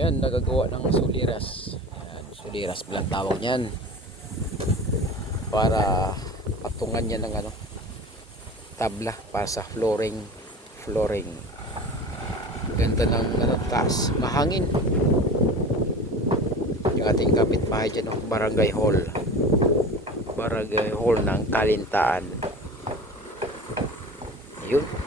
Yan, nagagawa ng suliras. Yan, suliras palang tawag niyan. Para patungan niya ng ano, tabla para sa flooring. Ganda ng ano, taas, mahangin. Yung ating kapitbahay dyan, no? Barangay Hall ng Kalintaan. Yun.